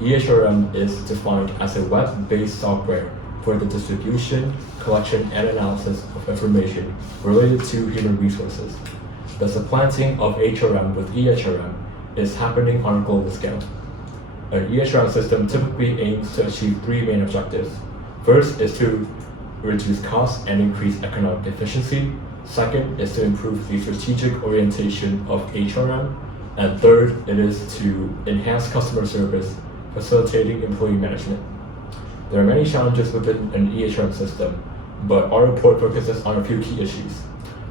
EHRM is defined as a web-based software for the distribution, collection, and analysis of information related to human resources. The supplanting of HRM with EHRM is happening on a global scale. An EHRM system typically aims to achieve three main objectives. First is to reduce costs and increase economic efficiency. Second is to improve the strategic orientation of HRM. And third, it is to enhance customer service, facilitating employee management. There are many challenges within an EHRM system, but our report focuses on a few key issues.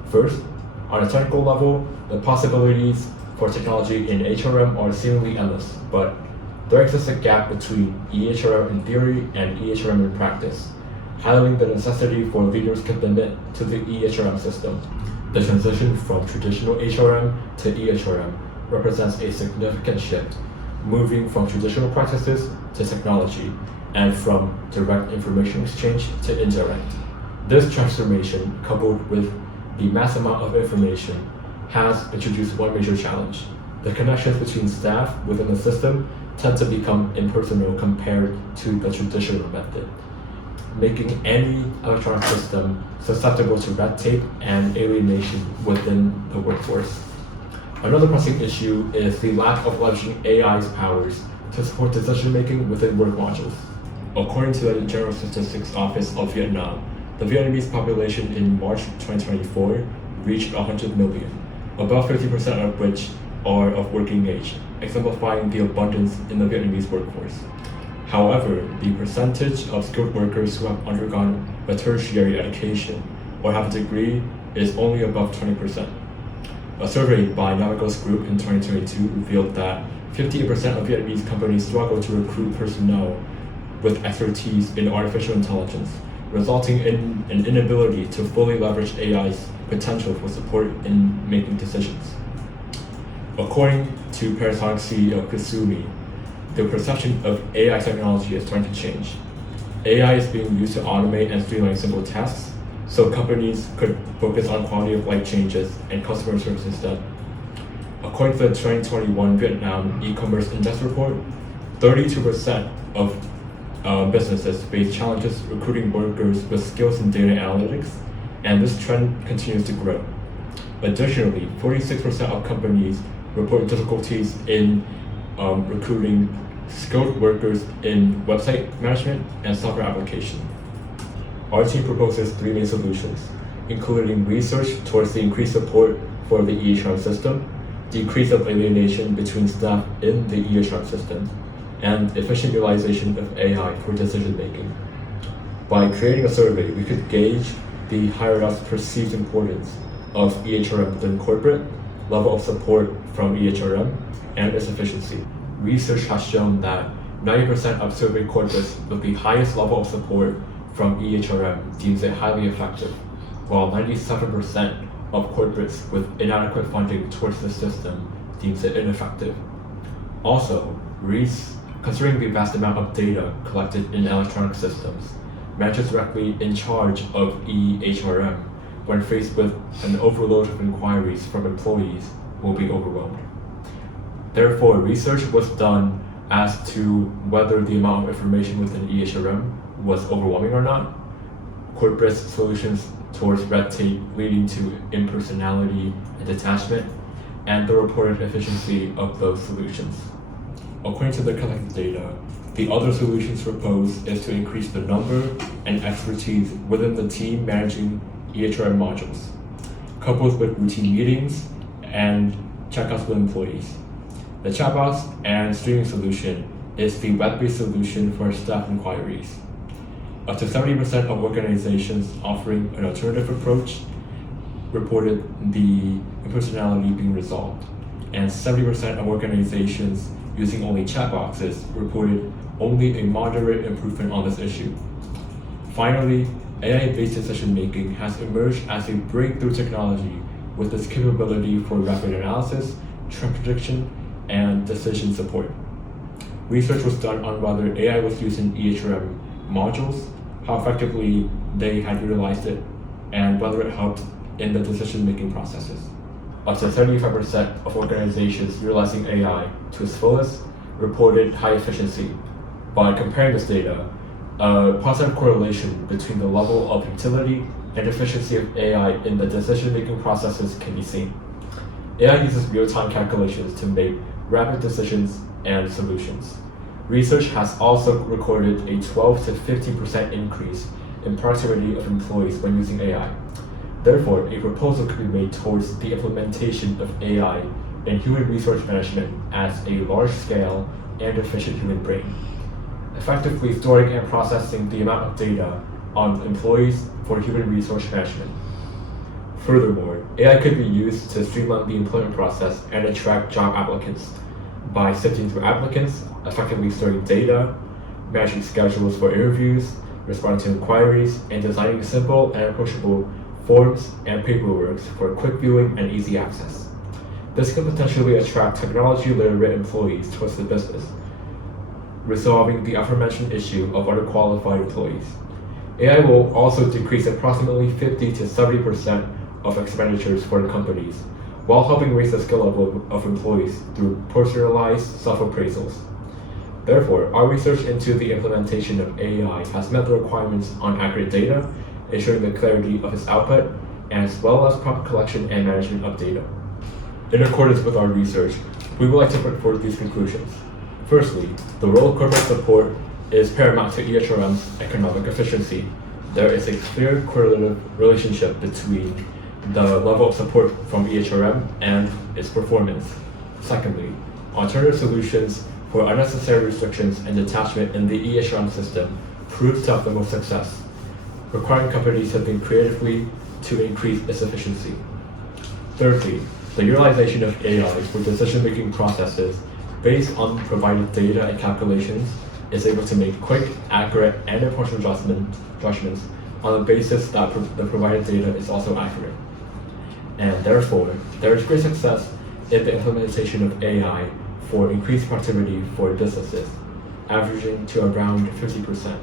First, on a technical level, the possibilities for technology in HRM are seemingly endless, but there exists a gap between EHRM in theory and EHRM in practice, highlighting the necessity for leaders' commitment to the EHRM system. The transition from traditional HRM to EHRM represents a significant shift, moving from traditional practices to technology, and from direct information exchange to indirect. This transformation, coupled with the mass amount of information, has introduced one major challenge. The connections between staff within the system tend to become impersonal compared to the traditional method, making any electronic system susceptible to red tape and alienation within the workforce. Another pressing issue is the lack of leveraging AI's powers to support decision-making within work modules. According to the General Statistics Office of Vietnam, the Vietnamese population in March 2024 reached 100 million, about 50% of which are of working age, exemplifying the abundance in the Vietnamese workforce. However, the percentage of skilled workers who have undergone a tertiary education or have a degree is only above 20%. A survey by Navigos Group in 2022 revealed that 58% of Vietnamese companies struggle to recruit personnel with expertise in artificial intelligence, resulting in an inability to fully leverage AI's potential for support in making decisions. According to Panasonic CEO Kusumi, the perception of AI technology is starting to change. AI is being used to automate and streamline simple tasks, so companies could focus on quality of life changes and customer service instead. According to the 2021 Vietnam e-commerce index report, 32% of businesses face challenges recruiting workers with skills in data analytics, and this trend continues to grow. Additionally, 46% of companies report difficulties in recruiting skilled workers in website management and software application. Our team proposes three main solutions, including research towards the increased support for the EHRM system, decrease of alienation between staff in the EHRM system, and efficient utilization of AI for decision making. By creating a survey, we could gauge the higher-ups' perceived importance of EHRM within corporate, level of support from EHRM, and its efficiency. Research has shown that 90% of surveyed corporates with the highest level of support from EHRM deems it highly effective, while 97% of corporates with inadequate funding towards the system deems it ineffective. Also, considering the vast amount of data collected in electronic systems, managers directly in charge of EHRM, when faced with an overload of inquiries from employees, will be overwhelmed. Therefore, research was done as to whether the amount of information within EHRM was overwhelming or not, corporate solutions towards red tape leading to impersonality and detachment, and the reported efficiency of those solutions. According to the collected data, the other solutions proposed is to increase the number and expertise within the team managing EHRM modules, coupled with routine meetings and checkouts with employees. The chatbots and streaming solution is the web-based solution for staff inquiries. Up to 70% of organizations offering an alternative approach reported the impersonality being resolved, and 70% of organizations using only chat boxes reported only a moderate improvement on this issue. Finally, AI-based decision-making has emerged as a breakthrough technology with its capability for rapid analysis, trend prediction, and decision support. Research was done on whether AI was used in EHRM modules, how effectively they had utilized it, and whether it helped in the decision-making processes. Up to 75% of organizations utilizing AI to its fullest reported high efficiency. By comparing this data, a positive correlation between the level of utility and efficiency of AI in the decision-making processes can be seen. AI uses real-time calculations to make rapid decisions and solutions. Research has also recorded a 12 to 15% increase in productivity of employees when using AI. Therefore, a proposal could be made towards the implementation of AI in human resource management as a large-scale and efficient human brain, effectively storing and processing the amount of data on employees for human resource management. Furthermore, AI could be used to streamline the employment process and attract job applicants by sifting through applicants, effectively storing data, managing schedules for interviews, responding to inquiries, and designing simple and approachable forms and paperwork for quick viewing and easy access. This can potentially attract technology-literate employees towards the business, resolving the aforementioned issue of underqualified employees. AI will also decrease approximately 50 to 70% of expenditures for the companies, while helping raise the skill level of employees through personalized self-appraisals. Therefore, our research into the implementation of AI has met the requirements on accurate data, ensuring the clarity of its output, as well as proper collection and management of data. In accordance with our research, we would like to put forth these conclusions. Firstly, the role of corporate support is paramount to EHRM's economic efficiency. There is a clear correlative relationship between the level of support from EHRM and its performance. Secondly, alternative solutions for unnecessary restrictions and detachment in the EHRM system prove to have the most success, requiring companies to think creatively to increase its efficiency. Thirdly, the utilization of AI for decision-making processes based on provided data and calculations is able to make quick, accurate, and impartial judgments on the basis that the provided data is also accurate. And therefore, there is great success in the implementation of AI for increased productivity for businesses, averaging to around 50%.